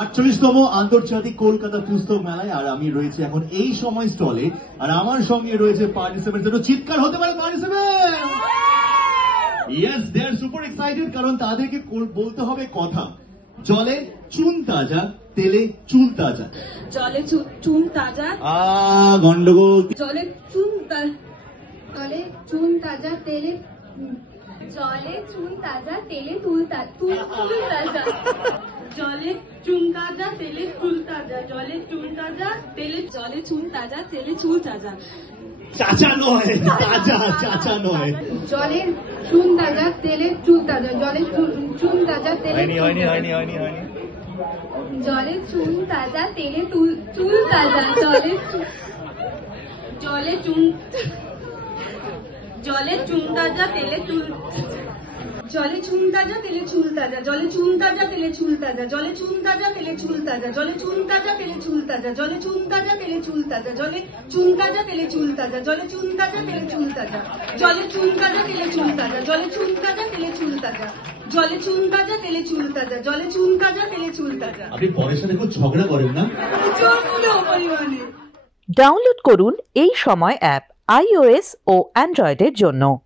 48তম আন্তর্জাতিক কলকাতা পুস্তক মেলায় আর আমি রয়েছে এখন এই সময় স্টলে আর আমার সঙ্গে রয়েছে পার্টিসিপেন্টস। একটু চিৎকার হতে পারে পার্টিসিপেন্ট? ইয়েস, দে আর সুপার এক্সাইটেড কারণ তাদেরকে বলতে হবে কথা। জলে চুন তাজা, তেলে চুল তাজা। জলে চুন তাজা, গন্ডগোল। জলে চুন জলে চুন তাজা, তেলে জলে চুন তাজা, তেলে তুল তাজা। জলে চুন তাজা, তেলে চুল তাজা। জলে চুন তাজা, জলে চুন তাজা, তেলে চুল তাজা। চাচা নয়, তাজা, চাচা নয়। জলে চুন তাজা, তেলে চুল তাজা। জলে চুন তাজা, তেলে হয়নি। জলে চুন তাজা, তেলে চুল তাজা। জলে চুন তাজা, তেলে চুল। জলে চুন তাজা, তেলে চুল তাজা। জলে চুন তাজা, তেলে চুল তাজা। জলে চুন তাজা, তেলে চুল তাজা। জলে চুন তাজা, তেলে চুল তাজা। জলে চুন তাজা, তেলে চুল তাজা। জলে চুন তাজা, তেলে চুল তাজা। জলে চুন তাজা, তেলে চুল তাজা। জলে চুন তাজা, তেলে চুল তাজা। জলে চুন তাজা, তেলে চুল তাজা। জলে চুন তাজা, তেলে চুল তাজা। জলে চুন তাজা, তেলে চুল তাজা। আপনি পরের সাথে খুব ঝগড়া করেন না? ডাউনলোড করুন এই সময় অ্যাপ iOS ও অ্যান্ড্রয়েডের জন্য।